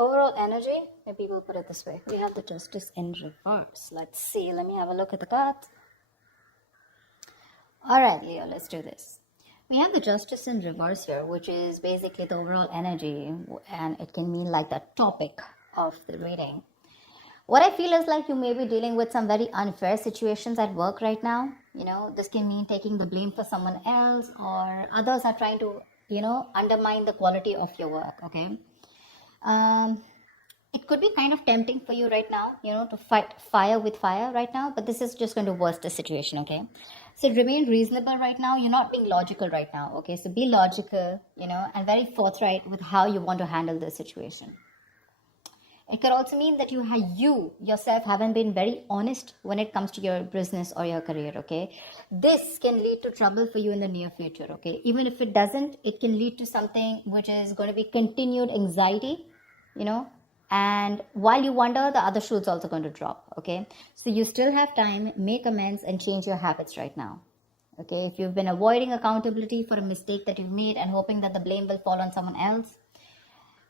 overall energy, maybe we'll put it this way. We have the Justice in reverse. Let's see. Let me have a look at the cards. All right, Leo, let's do this. We have the Justice in reverse here, which is basically the overall energy, and it can mean like the topic of the reading. What I feel is like you may be dealing with some very unfair situations at work right now. This can mean taking the blame for someone else, or others are trying to, undermine the quality of your work, okay? It could be kind of tempting for you right now, to fight fire with fire right now, but this is just going to worsen the situation, okay? So remain reasonable right now. You're not being logical right now, okay? So be logical, and very forthright with how you want to handle this situation. It could also mean that you yourself haven't been very honest when it comes to your business or your career, okay? This can lead to trouble for you in the near future, okay? Even if it doesn't, it can lead to something which is going to be continued anxiety, and while you wonder, the other shoe is also going to drop, okay? So you still have time, make amends and change your habits right now, okay? If you've been avoiding accountability for a mistake that you've made and hoping that the blame will fall on someone else,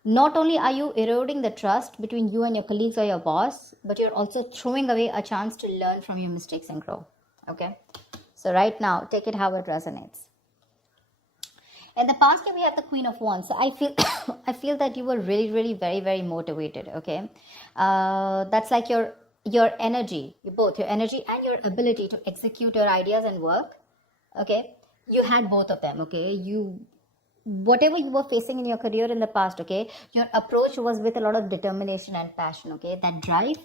not only are you eroding the trust between you and your colleagues or your boss, but you're also throwing away a chance to learn from your mistakes and grow, okay? So right now, take it how it resonates. In the past year, we have the Queen of Wands. So I feel that you were really, really very, very motivated, okay? That's like your energy, your energy and your ability to execute your ideas and work, okay? You had both of them, okay? Whatever you were facing in your career in the past, okay, your approach was with a lot of determination and passion, okay? That drive,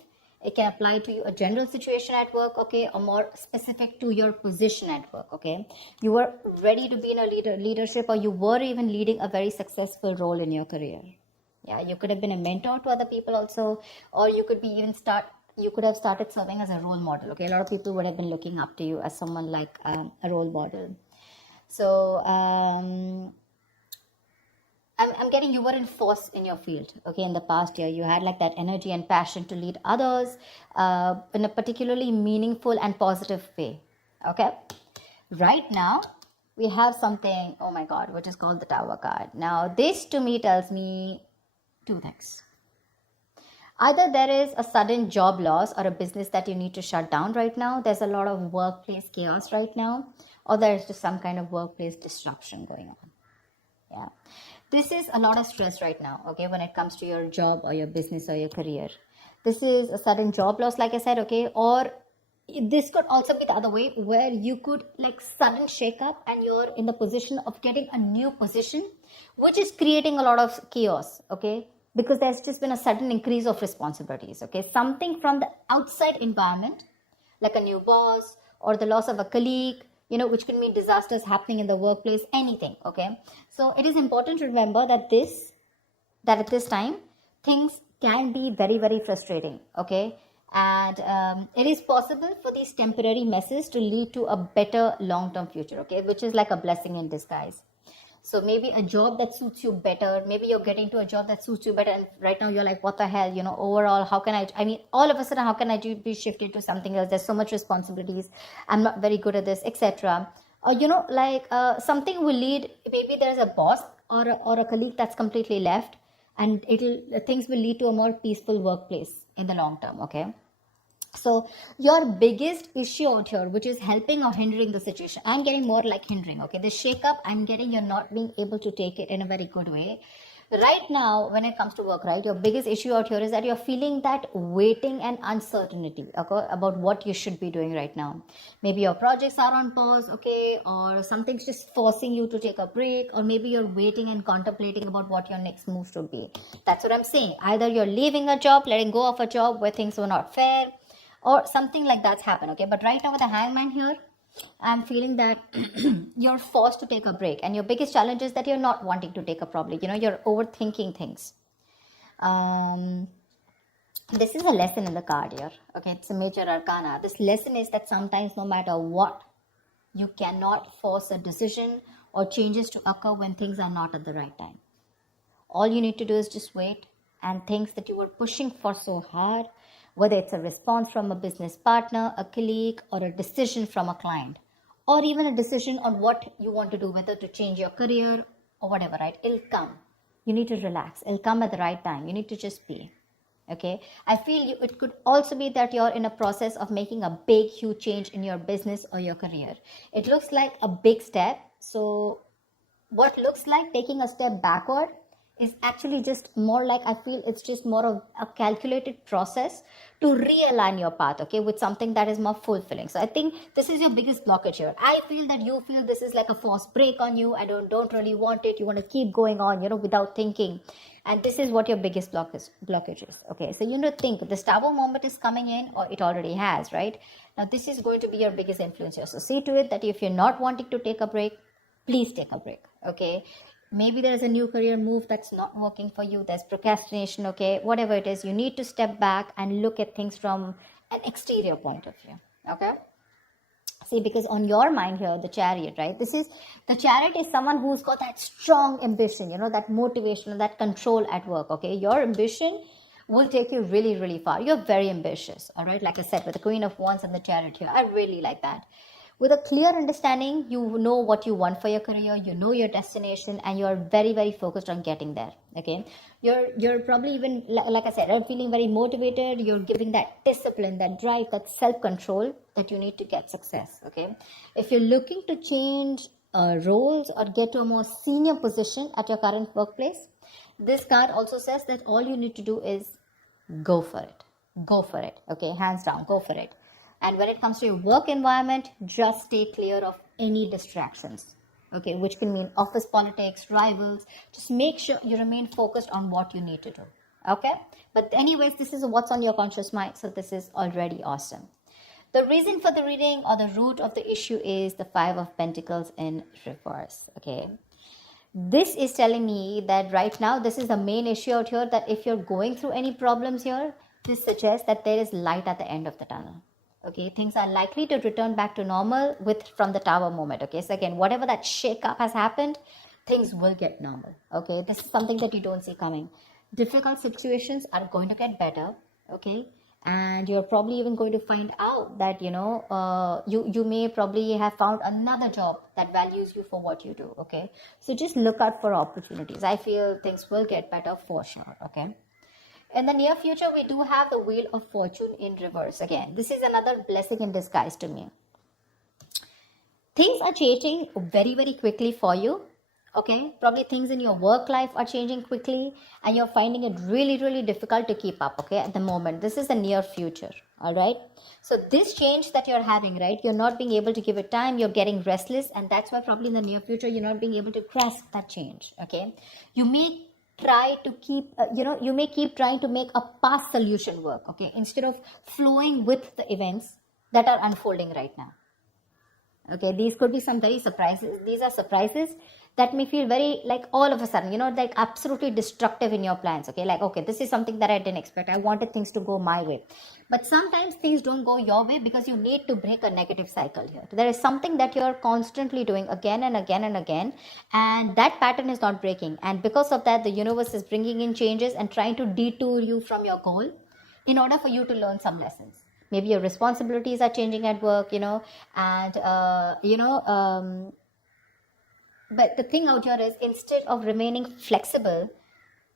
it can apply to you a general situation at work, okay, or more specific to your position at work, okay? You were ready to be in a leadership, or you were even leading a very successful role in your career. Yeah, you could have been a mentor to other people also, or you could have started serving as a role model, okay? A lot of people would have been looking up to you as someone like a role model. So, I'm getting you were in force in your field, okay? In the past year, you had like that energy and passion to lead others in a particularly meaningful and positive way, okay? Right now, we have something, oh my God, which is called the Tower card. Now, this to me tells me two things. Either there is a sudden job loss or a business that you need to shut down right now. There's a lot of workplace chaos right now, or there's just some kind of workplace disruption going on, yeah. This is a lot of stress right now, okay, when it comes to your job or your business or your career. This is a sudden job loss, like I said, okay, or this could also be the other way, where you could like sudden shake up and you're in the position of getting a new position, which is creating a lot of chaos, okay, because there's just been a sudden increase of responsibilities, okay, something from the outside environment, like a new boss or the loss of a colleague, which could mean disasters happening in the workplace, anything, okay? So it is important to remember that at this time, things can be very, very frustrating, okay? And it is possible for these temporary messes to lead to a better long-term future, okay? Which is like a blessing in disguise. So maybe a job that suits you better, maybe you're getting to a job that suits you better, and right now you're like, what the hell, overall, how can all of a sudden, how can I be shifted to something else? There's so much responsibilities. I'm not very good at this, etc. Or, something will lead, maybe there's a boss or a colleague that's completely left, and things will lead to a more peaceful workplace in the long term, okay? So your biggest issue out here, which is helping or hindering the situation, I'm getting more like hindering, okay? The shake up, I'm getting you're not being able to take it in a very good way. Right now, when it comes to work, right, your biggest issue out here is that you're feeling that waiting and uncertainty, okay, about what you should be doing right now. Maybe your projects are on pause, okay, or something's just forcing you to take a break, or maybe you're waiting and contemplating about what your next move should be. That's what I'm saying. Either you're leaving a job, letting go of a job where things were not fair, or something like that's happened, okay? But right now with the Hangman here, I'm feeling that you're forced to take a break, and your biggest challenge is that you're not wanting to take a probably, you're overthinking things. This is a lesson in the card here, okay? It's a major arcana. This lesson is that sometimes no matter what, you cannot force a decision or changes to occur when things are not at the right time. All you need to do is just wait, and things that you were pushing for so hard, whether it's a response from a business partner, a colleague, or a decision from a client, or even a decision on what you want to do, whether to change your career or whatever, right? It'll come. You need to relax. It'll come at the right time. You need to just be. Okay, I feel it could also be that you're in a process of making a big, huge change in your business or your career. It looks like a big step. So what looks like taking a step backward is actually just more like, I feel it's just more of a calculated process to realign your path, okay, with something that is more fulfilling. So I think this is your biggest blockage here. I feel that you feel this is like a forced break on you. I don't really want it. You want to keep going on, without thinking. And this is what your biggest blockage is. Okay, so you need to think this Tower moment is coming in, or it already has, right? Now this is going to be your biggest influence here. So see to it that if you're not wanting to take a break, please take a break. Okay, maybe there's a new career move that's not working for you. There's procrastination. Okay, whatever it is, you need to step back and look at things from an exterior point of view. Okay. See, because on your mind here, the Chariot, right? The Chariot is someone who's got that strong ambition, that motivation, that control at work, okay? Your ambition will take you really, really far. You're very ambitious, all right? Like I said, with the Queen of Wands and the Chariot here, I really like that. With a clear understanding, you know what you want for your career, you know your destination, and you're very, very focused on getting there, okay? You're probably even, like I said, you're feeling very motivated. You're giving that discipline, that drive, that self-control that you need to get success, okay? If you're looking to change roles or get to a more senior position at your current workplace, this card also says that all you need to do is go for it, okay? Hands down, go for it. And when it comes to your work environment, just stay clear of any distractions, okay, which can mean office politics, rivals. Just make sure you remain focused on what you need to do, okay? But anyways, this is what's on your conscious mind, so this is already awesome. The reason for the reading, or the root of the issue, is the Five of Pentacles in reverse, okay? This is telling me that right now, this is the main issue out here, that if you're going through any problems here, this suggests that there is light at the end of the tunnel. Okay, things are likely to return back to normal from the Tower moment. Okay, so again, whatever that shake-up has happened, things will get normal. Okay, this is something that you don't see coming. Difficult situations are going to get better. Okay, and you're probably even going to find out that you may probably have found another job that values you for what you do. Okay, so just look out for opportunities. I feel things will get better for sure. Okay. In the near future, we do have the Wheel of Fortune in reverse. Again, this is another blessing in disguise to me. Things are changing very, very quickly for you. Okay, probably things in your work life are changing quickly, and you're finding it really, really difficult to keep up, okay, at the moment. This is the near future, all right? So this change that you're having, right, you're not being able to give it time, you're getting restless, and that's why probably in the near future, you're not being able to grasp that change, okay? You may try to keep, you may keep trying to make a past solution work, okay, instead of flowing with the events that are unfolding right now. Okay, these could be some very surprises. These are surprises that may feel very, like, all of a sudden, like absolutely destructive in your plans. Okay, like, okay, this is something that I didn't expect. I wanted things to go my way. But sometimes things don't go your way because you need to break a negative cycle here. There is something that you're constantly doing again and again and again, and that pattern is not breaking. And because of that, the universe is bringing in changes and trying to detour you from your goal in order for you to learn some lessons. Maybe your responsibilities are changing at work, and, but the thing out here is, instead of remaining flexible,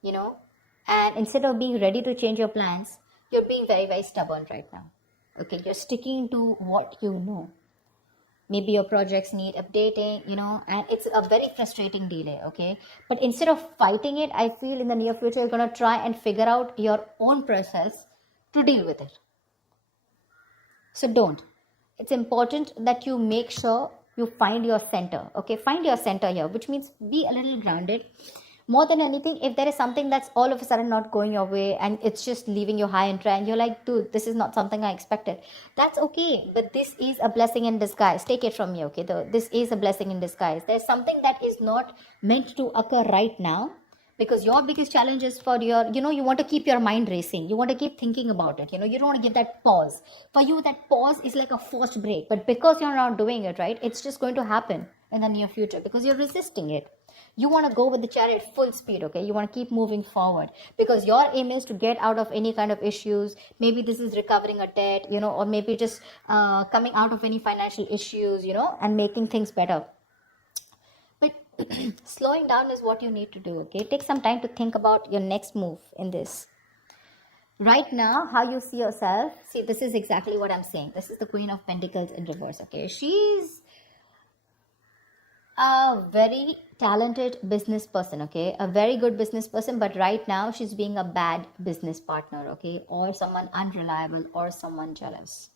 and instead of being ready to change your plans, you're being very, very stubborn right now. Okay, you're sticking to what you know. Maybe your projects need updating, and it's a very frustrating delay, okay? But instead of fighting it, I feel in the near future, you're going to try and figure out your own process to deal with it. So don't. It's important that you make sure you find your center. Okay, find your center here, which means be a little grounded. More than anything, if there is something that's all of a sudden not going your way and it's just leaving you high and dry, and you're like, dude, this is not something I expected. That's okay, but this is a blessing in disguise. Take it from me, okay? This is a blessing in disguise. There's something that is not meant to occur right now, because your biggest challenge is for your, you want to keep your mind racing. You want to keep thinking about it. You don't want to give that pause. For you, that pause is like a forced break. But because you're not doing it, right, it's just going to happen in the near future because you're resisting it. You want to go with the Chariot full speed, okay? You want to keep moving forward because your aim is to get out of any kind of issues. Maybe this is recovering a debt, or maybe just coming out of any financial issues, and making things better. Slowing down is what you need to do, okay? Take some time to think about your next move in this. Right now, how you see yourself, see, this is exactly what I'm saying. This is the Queen of Pentacles in reverse, okay? She's a very talented business person, okay? A very good business person, but right now she's being a bad business partner, okay? Or someone unreliable or someone jealous.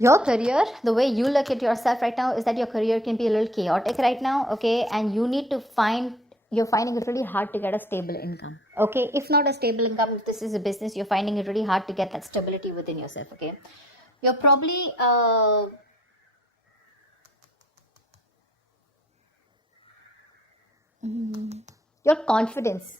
Your career, the way you look at yourself right now is that your career can be a little chaotic right now, okay? And you need to you're finding it really hard to get a stable income, okay? If not a stable income, if this is a business, you're finding it really hard to get that stability within yourself, okay? You're probably your confidence,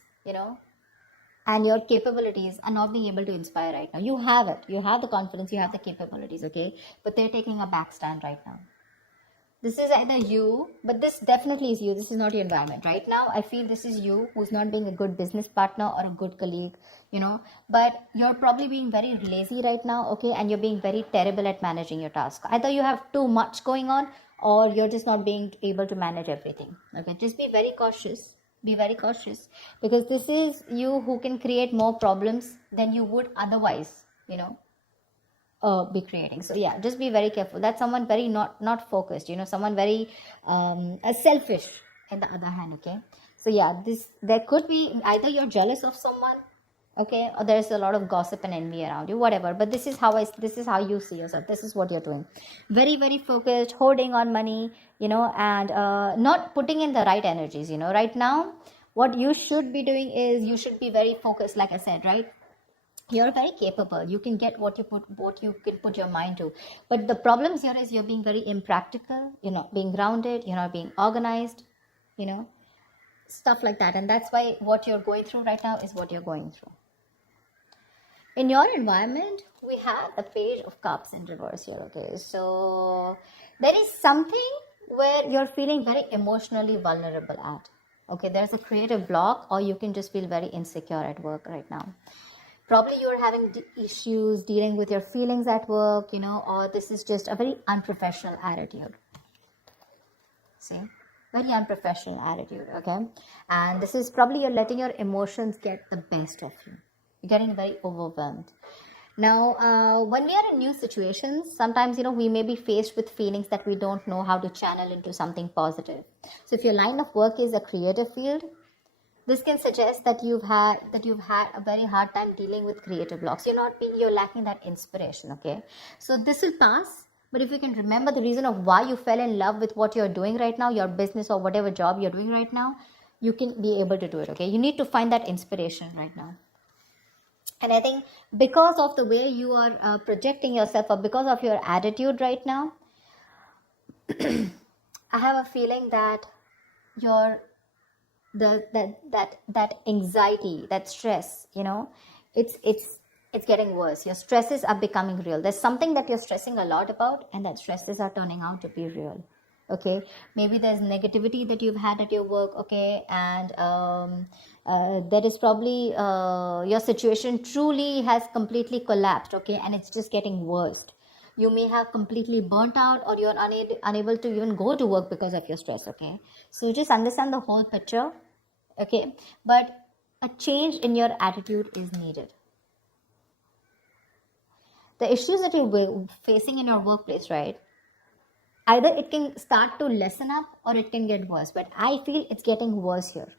and your capabilities are not being able to inspire right now. You have it. You have the confidence, you have the capabilities, okay? But they're taking a back stand right now. This is either you, but this definitely is you. This is not your environment. Right now, I feel this is you who's not being a good business partner or a good colleague, but you're probably being very lazy right now, okay? And you're being very terrible at managing your task. Either you have too much going on or you're just not being able to manage everything, okay? Just be very cautious. Be very cautious, because this is you who can create more problems than you would otherwise, be creating. So yeah, just be very careful. That's someone very not focused, someone very selfish on the other hand, okay? So yeah, there could be either you're jealous of someone, okay, or there's a lot of gossip and envy around you, whatever. But this is how you see yourself. This is what you're doing. Very, very focused, holding on money, and not putting in the right energies. Right now, what you should be doing is you should be very focused, like I said, right? You're very capable. You can get what you can put your mind to. But the problems here is you're being very impractical. You're not being grounded. You're not being organized, stuff like that. And that's why what you're going through right now is what you're going through. In your environment, we have the Page of Cups in reverse here, okay? So there is something where you're feeling very emotionally vulnerable at, okay? There's a creative block, or you can just feel very insecure at work right now. Probably you're having issues dealing with your feelings at work, or this is just a very unprofessional attitude. See? Very unprofessional attitude, okay? And this is probably you're letting your emotions get the best of you. You're getting very overwhelmed. Now, when we are in new situations, sometimes, we may be faced with feelings that we don't know how to channel into something positive. So if your line of work is a creative field, this can suggest that you've had a very hard time dealing with creative blocks. You're lacking that inspiration, okay? So this will pass, but if you can remember the reason of why you fell in love with what you're doing right now, your business or whatever job you're doing right now, you can be able to do it, okay? You need to find that inspiration right now. And I think because of the way you are projecting yourself, or because of your attitude right now, I have a feeling that that anxiety, that stress, it's getting worse. Your stresses are becoming real. There's something that you're stressing a lot about, and that stresses are turning out to be real. Okay, maybe there's negativity that you've had at your work, okay, and that is probably your situation truly has completely collapsed, okay, and it's just getting worse. You may have completely burnt out, or you're unable to even go to work because of your stress, okay? So just understand the whole picture, okay? But a change in your attitude is needed. The issues that you're facing in your workplace, right? Either it can start to lessen up or it can get worse. But I feel it's getting worse here.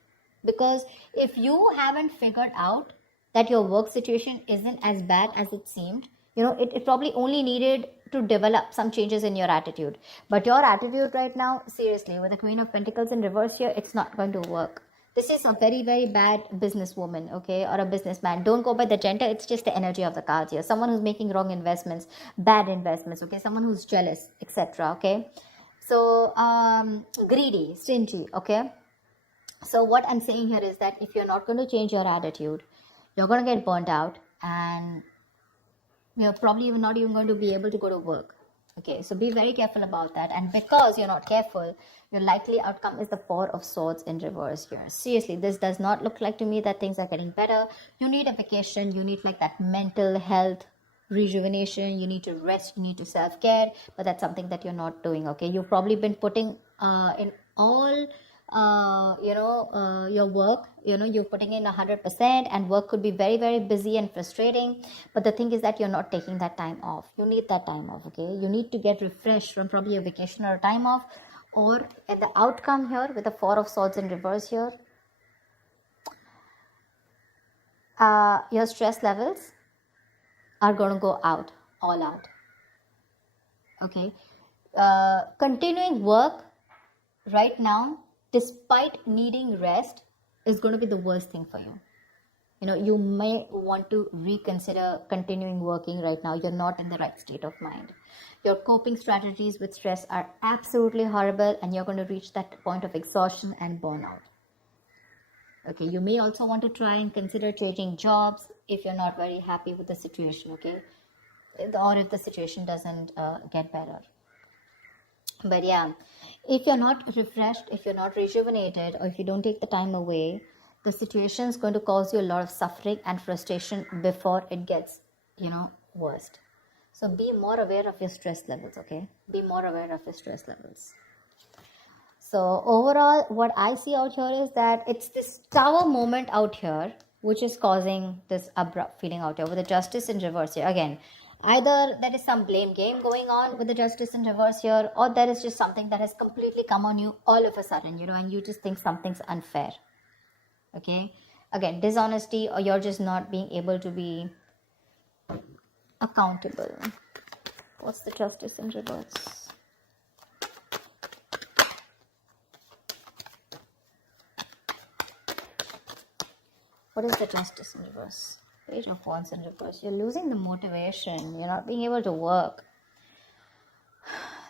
Because if you haven't figured out that your work situation isn't as bad as it seemed, it probably only needed to develop some changes in your attitude. But your attitude right now, seriously, with the Queen of Pentacles in reverse here, it's not going to work. This is a very, very bad businesswoman, okay, or a businessman. Don't go by the gender. It's just the energy of the cards here. Someone who's making wrong investments, bad investments, okay, someone who's jealous, etc., okay. So, greedy, stingy, okay. So what I'm saying here is that if you're not going to change your attitude, you're going to get burnt out, and you're probably not even going to be able to go to work. Okay, so be very careful about that. And because you're not careful, your likely outcome is the Four of Swords in reverse here. Seriously, this does not look like to me that things are getting better. You need a vacation. You need like that mental health rejuvenation. You need to rest. You need to self-care. But that's something that you're not doing, okay? You've probably been putting in all your work, you're putting in 100%, and work could be very, very busy and frustrating. But the thing is that you're not taking that time off. You need that time off, okay? You need to get refreshed from probably a vacation or a time off. Or at the outcome here with the Four of Swords in reverse here, your stress levels are going to go out, all out. Okay. Continuing work right now, despite needing rest, is going to be the worst thing for you. You may want to reconsider continuing working right now. You're not in the right state of mind. Your coping strategies with stress are absolutely horrible, and you're going to reach that point of exhaustion and burnout. Okay, you may also want to try and consider changing jobs if you're not very happy with the situation, okay? Or if the situation doesn't get better. But yeah, if you're not refreshed, if you're not rejuvenated, or if you don't take the time away, the situation is going to cause you a lot of suffering and frustration before it gets, worst. So be more aware of your stress levels, okay? Be more aware of your stress levels. So overall, what I see out here is that it's this Tower moment out here which is causing this abrupt feeling out here with the Justice in reverse here. Again, either there is some blame game going on with the Justice in reverse here, or there is just something that has completely come on you all of a sudden, and you just think something's unfair. Okay? Again, dishonesty, or you're just not being able to be accountable. What's the Justice in reverse? What is the Justice in reverse? Page of Wands in reverse. You're losing the motivation. You're not being able to work.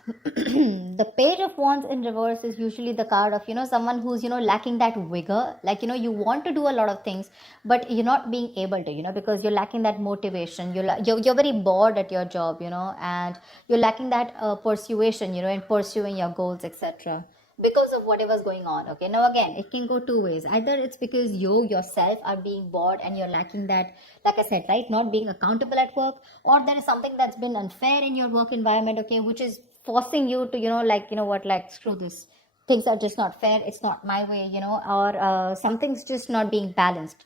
The Page of Wands in reverse is usually the card of, someone who's, lacking that vigor. Like, you want to do a lot of things, but you're not being able to, because you're lacking that motivation. You're very bored at your job, and you're lacking that persuasion, in pursuing your goals, etc. Because of whatever's going on. Okay, now again, it can go two ways. Either it's because you yourself are being bored and you're lacking that, like I said, right, not being accountable at work, or there is something that's been unfair in your work environment, okay, which is forcing you to, screw this, things are just not fair, it's not my way, or something's just not being balanced.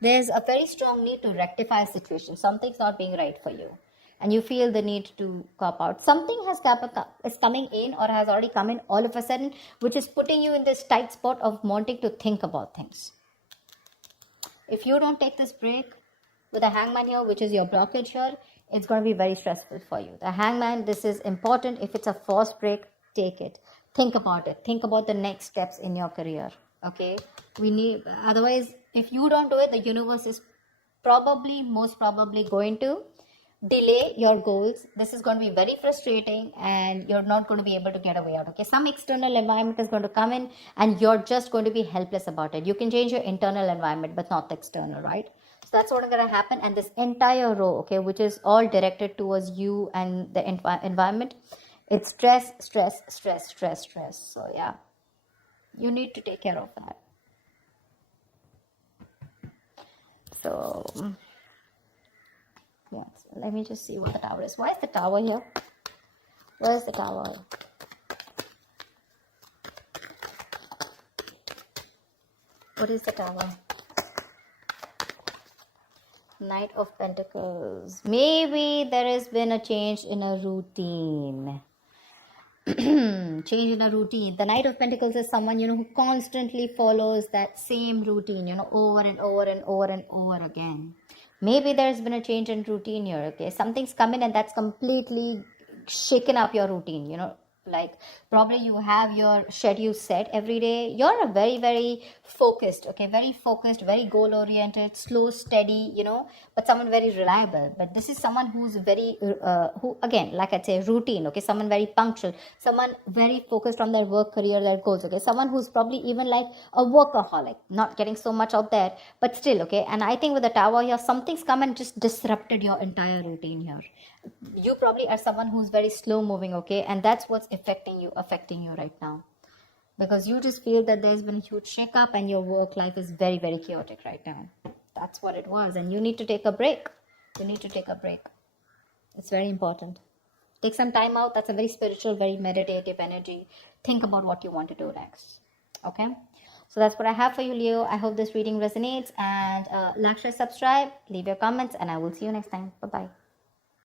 There's a very strong need to rectify a situation. Something's not being right for you, and you feel the need to cop out. Something is coming in, or has already come in all of a sudden, which is putting you in this tight spot of wanting to think about things. If you don't take this break with the Hangman here, which is your blockage here, it's going to be very stressful for you. The Hangman, this is important. If it's a forced break, take it. Think about it. Think about the next steps in your career. Okay? Otherwise, if you don't do it, the universe is most probably going to delay your goals. This is going to be very frustrating, and you're not going to be able to get away out. Okay, some external environment is going to come in, and you're just going to be helpless about it. You can change your internal environment, but not the external, right? So that's what's going to happen. And this entire row, okay, which is all directed towards you and the environment, it's stress, stress, stress, stress, stress. So yeah, you need to take care of that. So yeah, so let me just see what the Tower is. Why is the Tower here? Where is the Tower? What is the Tower? Knight of Pentacles. Maybe there has been a change in a routine. Change in a routine. The Knight of Pentacles is someone, who constantly follows that same routine, over and over and over and over again. Maybe there's been a change in routine here, okay? Something's come in and that's completely shaken up your routine, like probably you have your schedule set every day. You're a very, very focused, okay? Very focused, very goal-oriented, slow, steady, but someone very reliable. But this is someone who's very, who again, like I say, routine, okay? Someone very punctual, someone very focused on their work, career, their goals, okay? Someone who's probably even like a workaholic, not getting so much out there, but still, okay? And I think with the Tower here, something's come and just disrupted your entire routine here. You probably are someone who's very slow moving, okay? And that's what's affecting you right now, because you just feel that there's been a huge shake up and your work life is very, very chaotic right now. That's what it was, and you need to take a break. It's very important. Take some time out. That's a very spiritual, very meditative energy. Think about what you want to do next. Okay, so that's what I have for you, Leo. I hope this reading resonates, and like, share, subscribe, leave your comments, and I will see you next time. Bye bye.